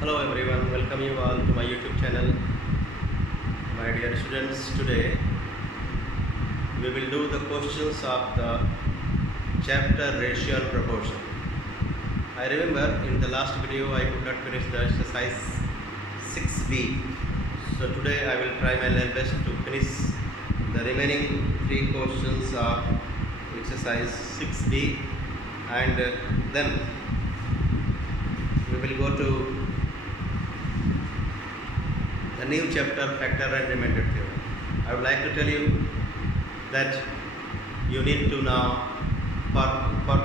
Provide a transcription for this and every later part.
Hello everyone, welcome you all to my YouTube channel. My dear students, today we will do the questions of the chapter ratio and proportion. I remember in the last video I could not finish the exercise 6b. So today I will try my level best to finish the remaining 3 questions of exercise 6b, and then we will go to the new chapter, factor and remainder theorem. I would like to tell you that you need to now for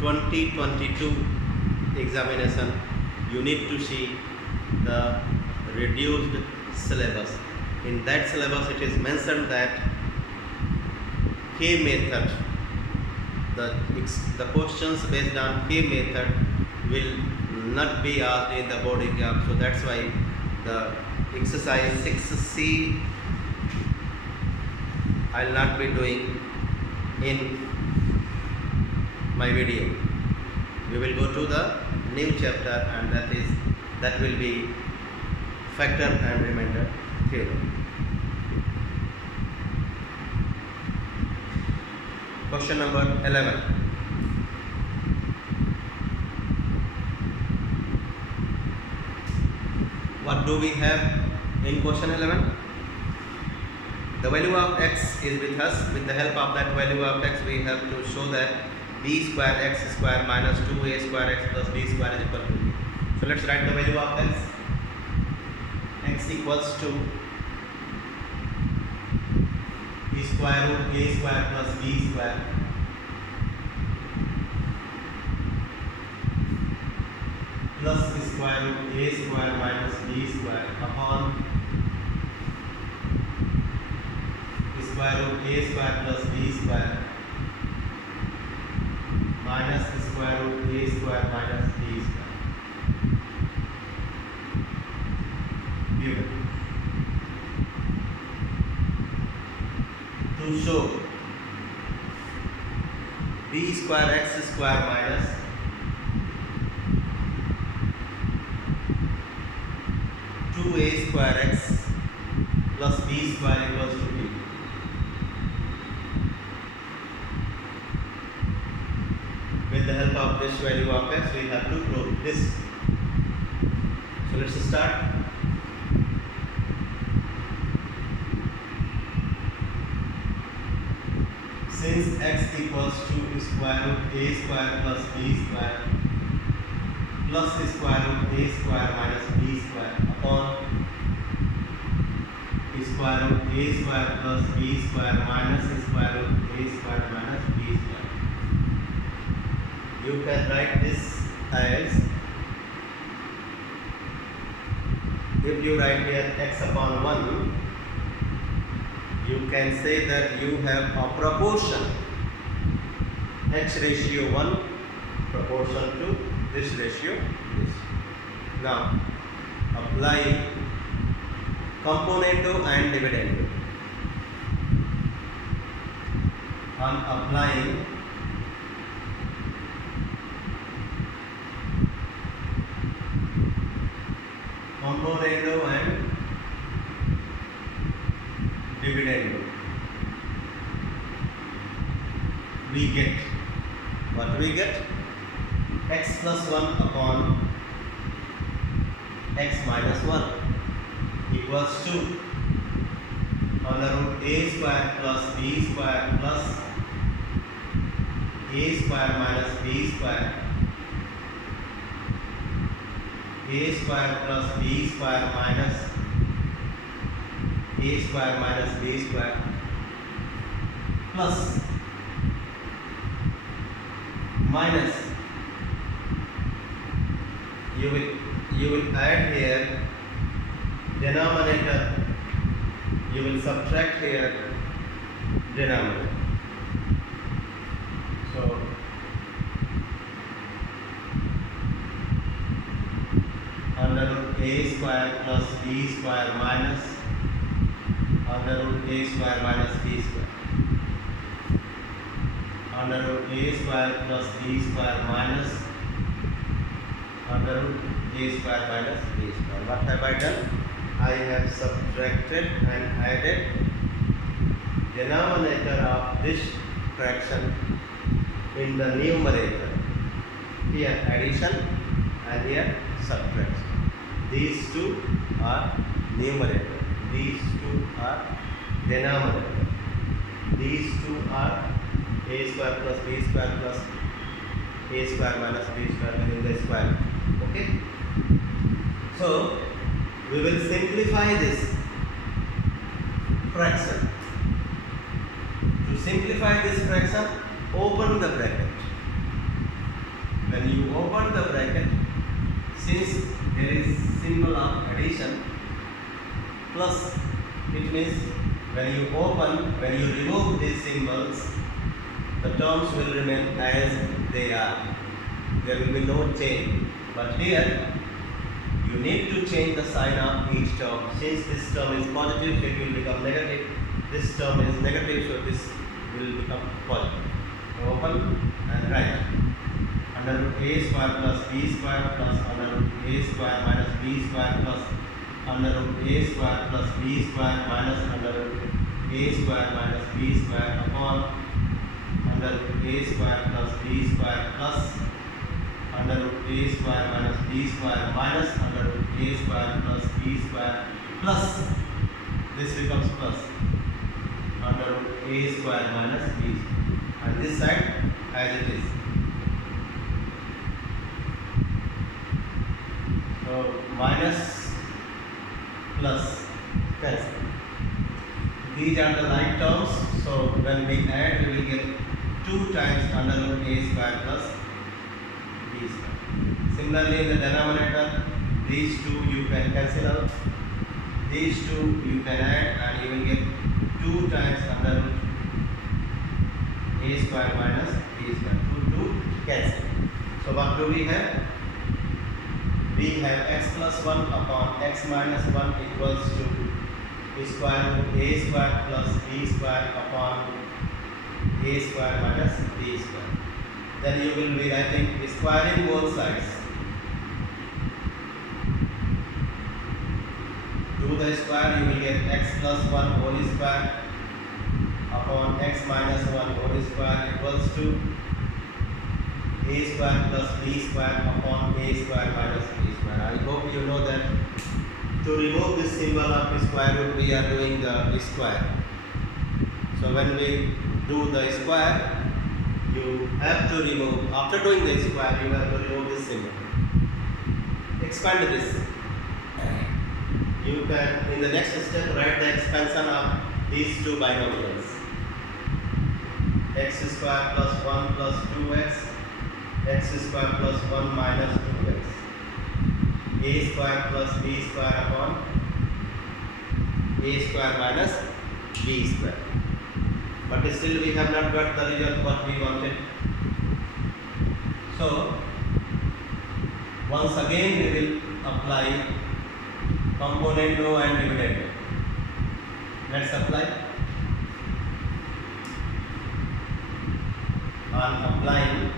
2022 examination you need to see the reduced syllabus. In that syllabus it is mentioned that K method, the questions based on K method will not be asked in the board exam. So that's why the exercise 6c I will not be doing in my video. We will go to the new chapter, and that will be factor and remainder theorem. Question number 11. What do we have in question 11? The value of x is with us. With the help of that value of x, we have to show that b square x square minus 2a square x plus b square is equal to b. So let's write the value of x. X equals to square root a square plus b square plus square root a square minus b square upon square root a square plus b square minus square root a square minus b square. Given. To show b square x square minus 2a square x plus b square equals to b. With the help of this value of x, we have to prove this. So let's start. Since x equals to square root a square plus b square plus square root a square minus b square upon square root a square plus b square minus square root a square minus b square. You can write this as, if you write here x upon 1, you can say that you have a proportion x ratio 1 proportion to this ratio this. Now apply componendo and dividendo. On applying componendo and dividendo, we get what we get? X plus 1 upon x minus 1 equals to under root a square plus b square plus a square minus b square, a square plus b square minus a square minus b square plus minus, you will add here denominator, you will subtract here denominator. So under root a square plus b square minus under root a square minus b square. Under root a square plus b square minus under root a square minus b square. What have I done? I have subtracted and added denominator of this fraction in the numerator. Here addition and here subtraction. These two are numerator. These two are denominator. These two are a square plus b square plus a square minus b square within the square. Okay. So we will simplify this fraction. To simplify this fraction, open the bracket. When you open the bracket, since there is symbol of addition, plus, it means when you open, when you remove these symbols, the terms will remain as they are. There will be no change. But here, you need to change the sign of each term. Since this term is positive, it will become negative. This term is negative, so this will become positive. Open and write. Under root a square plus b square plus under root a square minus b square plus under root a square plus b square minus under root a square minus b square upon under root a square plus b square plus under root a square minus b square minus under root a square plus b square plus this becomes plus under root a square minus b square, and this side as it is. So minus plus cancel. These are the like terms, so when we add we will get 2 times under root a square plus b square. Similarly in the denominator, these two you can cancel out. These two you can add and you will get 2 times under root a square minus b square. 2 cancel. So what do we have? We have x plus 1 upon x minus 1 equals to square root a square plus b square upon a square minus b square. Then you will be writing squaring both sides. Do the square, you will get x plus 1 whole square upon x minus 1 whole square equals to a square plus b square upon a square minus b square. I hope you know that to remove this symbol of square root we are doing the square. So when we do the square, you have to remove, after doing the square you have to remove this symbol. Expand this. You can in the next step write the expansion of these two binomials. X square plus 1 plus 2x, x square plus 1 minus 2x, a square plus b square upon a square minus b square. But still we have not got the result what we wanted. So once again we will apply componendo and dividendo. Let's apply. On applying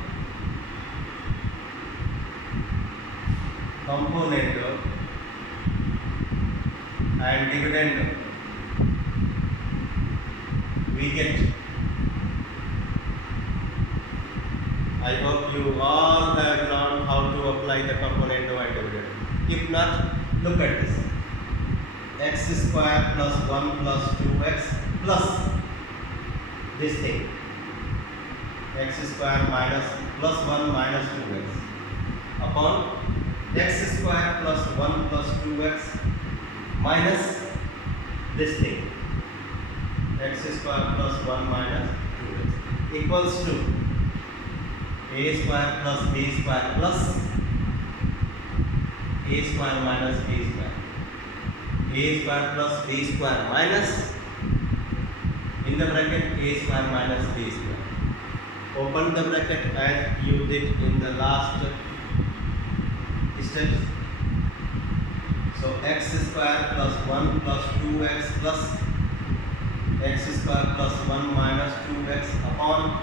componendo and dividendo, we get, I hope you all have learned how to apply the componendo and dividendo. If not, look at this. X square plus 1 plus 2x plus this thing. X square minus plus 1 minus 2x upon x square plus 1 plus 2x minus this thing. X square plus 1 minus 2x equals to a square plus b square plus a square minus b square. A square plus b square minus in the bracket a square minus b square. Open the bracket as you did in the last steps. So x square plus 1 plus 2x plus x square plus 1 minus 2x upon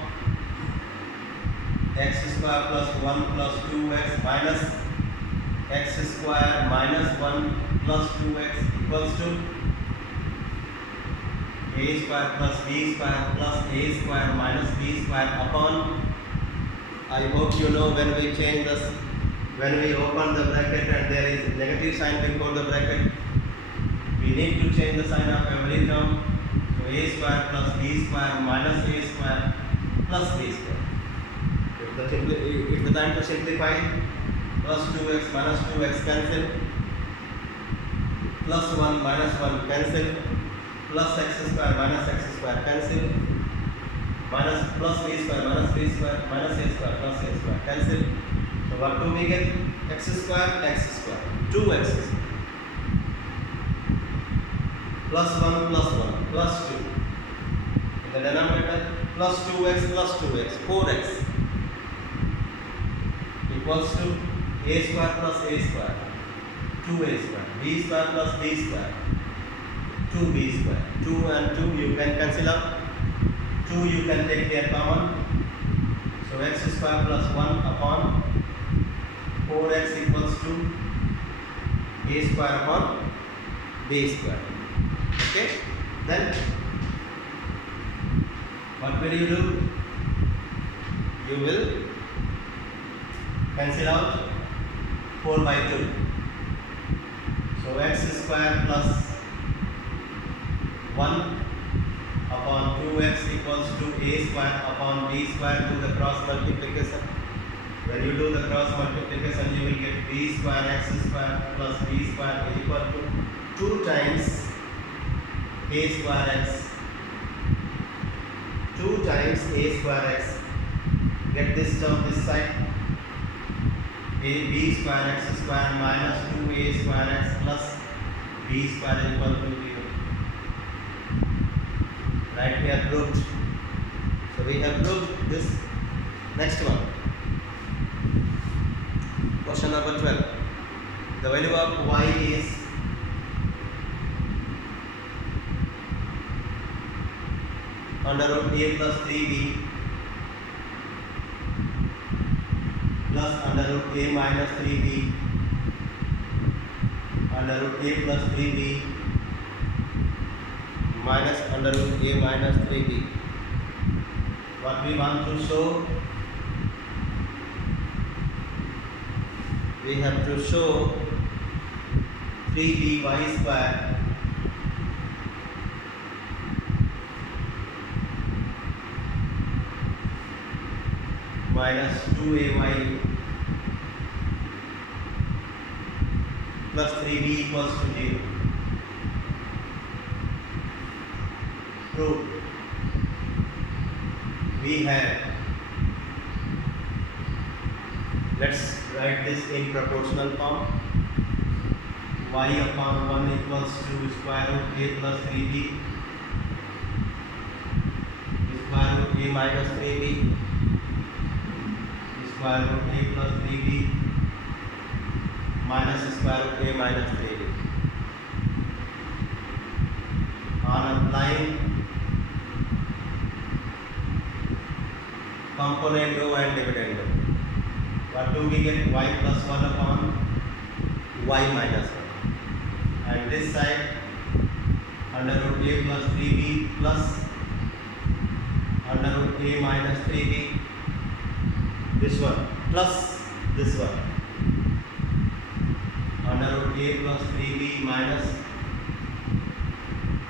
x square plus 1 plus 2x minus x square minus 1 plus 2x equals to a square plus b square plus a square minus b square upon. I hope you know when we change this, when we open the bracket and there is negative sign before the bracket, we need to change the sign of every term. So a square plus b square minus a square plus b square. It's the time to simplify. Plus 2x minus 2x cancel. Plus 1 minus 1 cancel. Plus x square minus x square cancel. Minus plus b square minus b square minus a square plus a square cancel. So what do we get? X square 2x square plus 1 plus 2 in the denominator plus 2x 4x equals to a square plus a square 2a square b square plus b square 2b square. 2 and 2 you can cancel out. 2 you can take here common. So x square plus 1 upon 4x equals to a square upon b square. Okay, then what will you do? You will cancel out 4 by 2. So x square plus 1 upon 2x equals to a square upon b square. Do the cross multiplication. When you do the cross multiplication, you will get b square x square plus b square is equal to 2 times a square x. 2 times a square x. Get this term this side. B square x square minus 2a square x plus b square is equal to 0. Right, we have proved. So we have proved this. Next one. Question number 12. The value of y is under root a plus 3b plus under root a minus 3b under root a plus 3b minus under root a minus 3b. What we want to show? We have to show 3by square minus 2ay plus 3b equals to 0. Proof. We have, let's write this in proportional form. Y upon 1 equals to square root a plus 3b square root a minus 3b square root a plus 3b minus square root a minus 3b. On applying componendo and dividendo, what do we get? Y plus 1 upon y minus 1. And this side under root a plus 3b plus under root a minus 3b, this one plus this one under root a plus 3b minus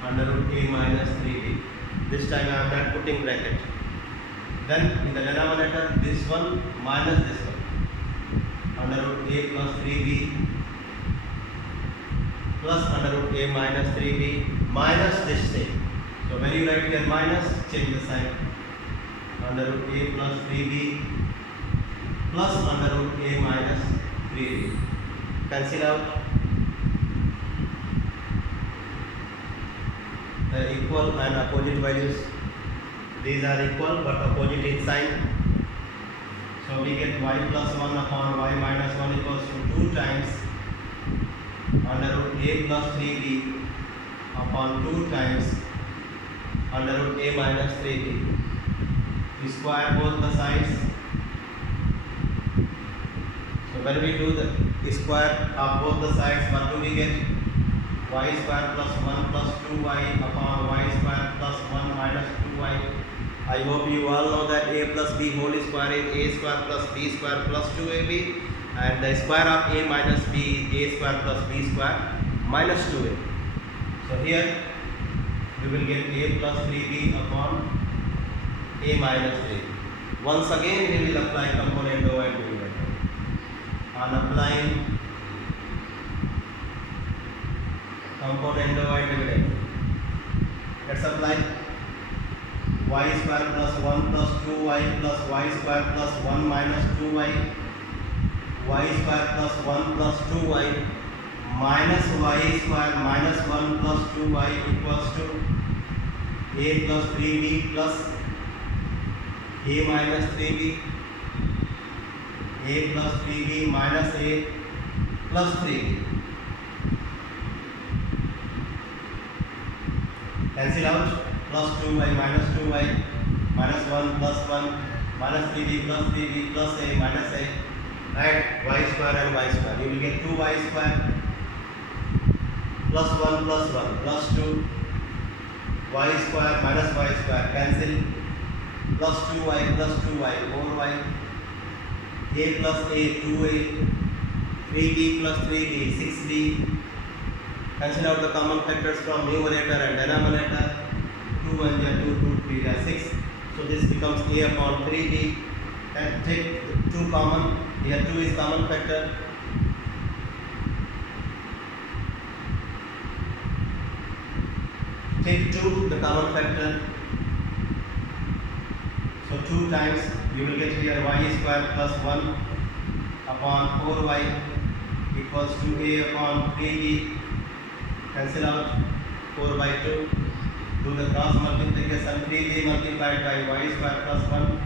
under root a minus 3b. This time I am not putting bracket. Then in the denominator this one minus this one under root a plus 3b plus under root a minus 3b minus this thing. So when you write here minus, change the sign. Under root a plus 3b plus under root a minus 3b. Cancel out. The equal and opposite values. These are equal but opposite in sign. So we get y plus 1 upon y minus 1 equals to 2 times under root a plus 3b upon 2 times under root a minus 3b. We square both the sides. So when we do the square of both the sides, what do we get? Y square plus 1 plus 2y upon y square plus 1 minus 2y. I hope you all know that a plus b whole square is a square plus b square plus 2ab, and the square of a minus b is a square plus b square minus 2a. So here we will get a plus 3b upon a minus 3. Once again we will apply component O and dividend. On applying component O and dividend, let's apply y square plus 1 plus 2y plus y square plus 1 minus 2y, y square plus 1 plus 2y minus y square minus 1 plus 2y equals to a plus 3b plus a minus 3b, a plus 3b minus a plus 3b. Cancel out, plus 2y minus 2y minus 1 plus 1 minus 3b plus 3b plus a minus a, and y square and y square. You will get 2y square plus 1 plus 1 plus 2 y square minus y square, cancel, plus 2y plus 2y 4y, a plus a 2a, 3b plus 3b 6b. Cancel out the common factors from numerator and denominator. 2 1 2 2 3 6. So this becomes a upon 3b, and take 2 common. Here 2 is common factor. Take 2 the common factor. So 2 times you will get here y square plus 1 upon 4y equals to a upon 3b. Cancel out 4 by 2. Do the cross multiplication. 3b multiplied by y square plus 1.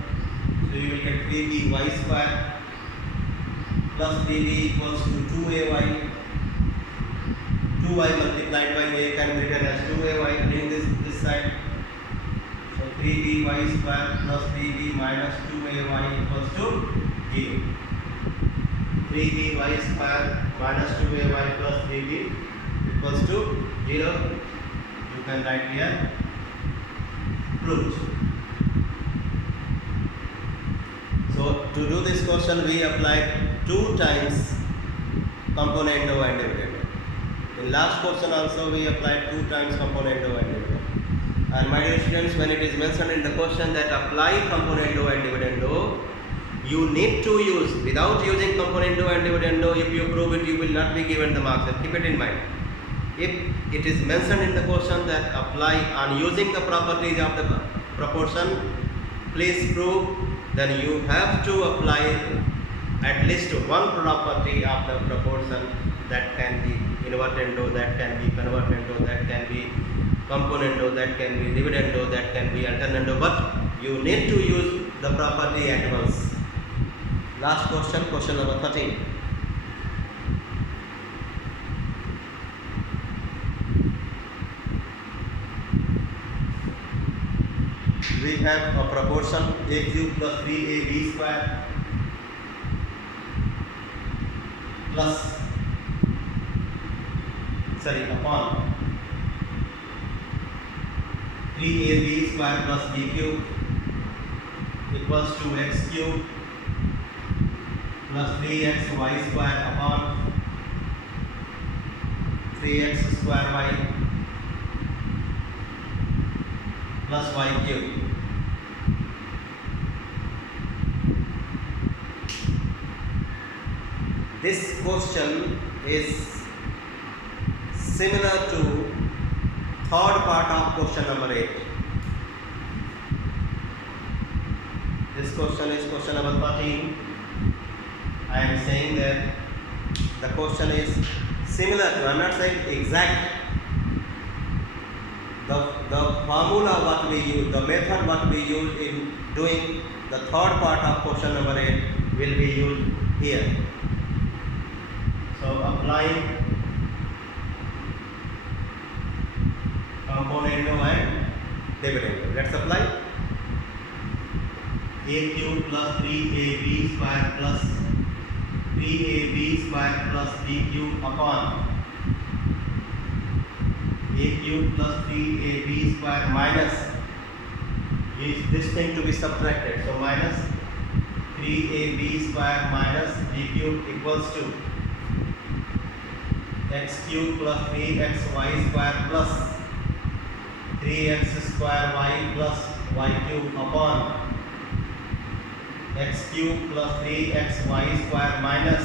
So you will get 3b y square plus 3b equals to 2ay. 2y multiplied by a can be written as 2ay. Bring this side. So 3b y square plus 3b minus 2ay equals to 0. 3b y square minus 2ay plus 3b equals to 0. You can write here proved. So to do this question we applied 2 times component O and dividend. In last question also we applied 2 times component O and dividend. And my dear students, when it is mentioned in the question that apply component O and dividend O, you need to use, without using component O and dividend O, if you prove it, you will not be given the marks. And keep it in mind. If it is mentioned in the question that apply on using the properties of the proportion, please prove, then you have to apply at least one property of the proportion, that can be inverted O, that can be converted O, that can be component O, that can be dividend O, that can be alternate O, but you need to use the property at once. Last question, question number 13. We have a proportion a cube plus 3ab square plus upon 3ab square plus b cube equals to x cube plus 3xy square upon 3x square y plus y cube. This question is similar to third part of question number 8. This question is question number 13. I am saying that the question is similar to, I am not saying exact. The formula what we use, the method what we use in doing the third part of question number 8 will be used here. So applying componendo and dividendo. Let's apply. A cube plus 3ab square plus 3ab square plus b cube upon a cube plus 3ab square minus, is this thing to be subtracted, so minus 3ab square minus b cube equals to x cube plus 3xy square plus 3x square y plus y cube upon x cube plus 3xy square minus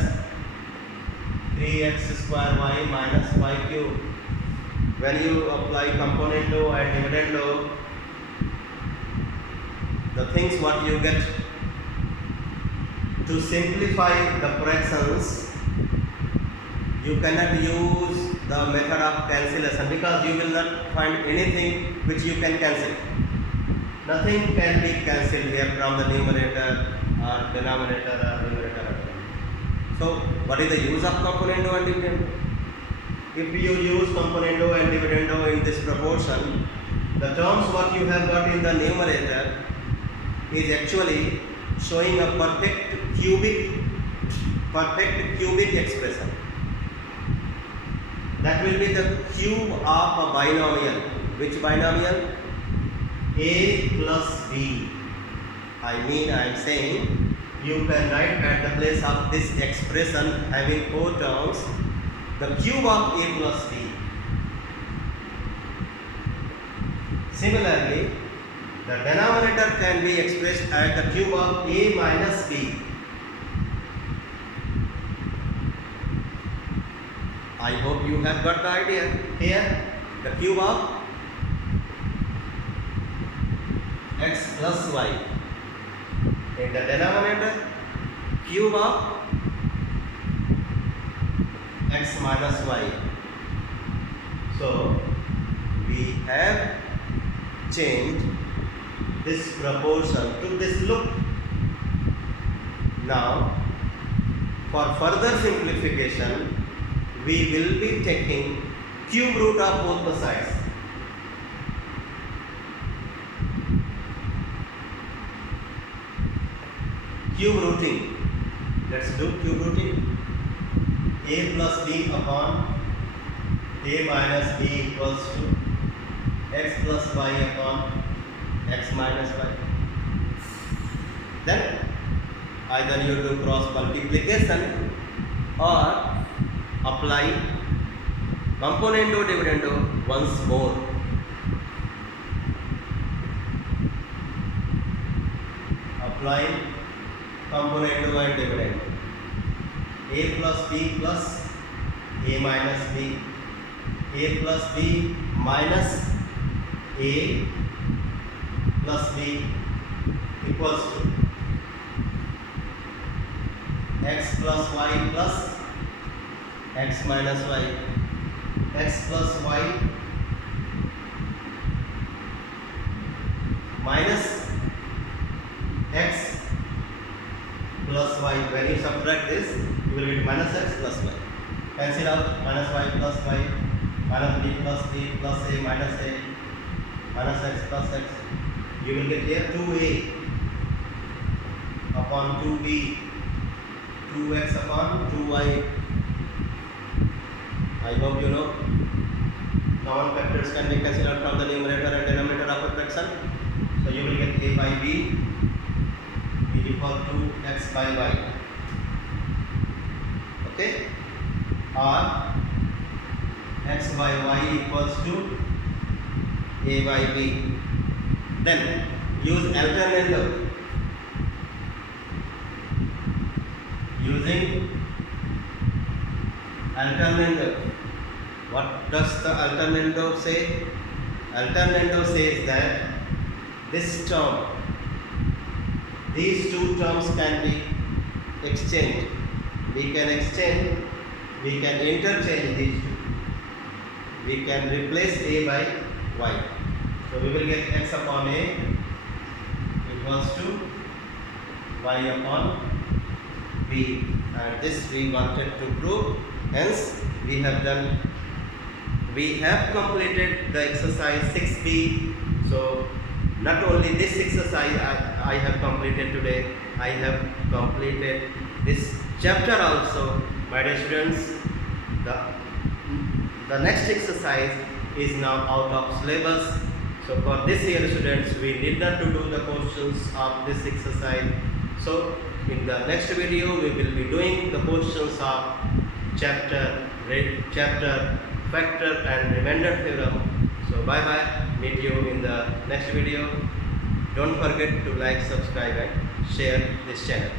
3x square y minus y cube. When you apply componendo and dividendo, the things what you get to simplify the fractions, you cannot use the method of cancellation because you will not find anything which you can cancel. Nothing can be cancelled here from the numerator or denominator or numerator. So, what is the use of componendo and dividendo? If you use componendo and dividendo in this proportion, the terms what you have got in the numerator is actually showing a perfect cubic expression. That will be the cube of a binomial. Which binomial? A plus b. I am saying you can write at the place of this expression having 4 terms the cube of a plus b. Similarly, the denominator can be expressed as the cube of a minus b. I hope you have got the idea. Here, the cube of x plus y. In the denominator, cube of x minus y. So, we have changed this proportion to this look. Now, for further simplification, we will be taking cube root of both the sides. Cube rooting. Let's do cube rooting. A plus b upon a minus b equals to x plus y upon x minus y. Then either you do cross multiplication or apply componendo dividendo once more. Apply componendo and dividendo. A plus b plus a minus b. A plus b minus a plus b equals to x plus y plus x minus y. X plus y minus x plus y. When you subtract this, you will get minus x plus y. Cancel out minus y plus y, minus b plus a minus a, minus x plus x. You will get here 2a upon 2b, 2x upon 2y. I hope you know common factors can be cancelled out from the numerator and denominator of a fraction. So you will get a by b is equal to x by y. Okay? Or x by y equals to a by b. Then use alternando. Using alternando. What does the alternando say? Alternando says that this term, these two terms can be exchanged. We can exchange, we can interchange these two. We can replace a by y. So we will get x upon a equals to y upon b, and this we wanted to prove. Hence we have done we have completed the exercise 6b. So not only this exercise I have completed today, I have completed this chapter also. My dear students, the next exercise is now out of syllabus. So for this year students, we need not to do the questions of this exercise. So in the next video we will be doing the questions of chapter factor and remainder theorem. So bye bye, meet you in the next video. Don't forget to like, subscribe and share this channel.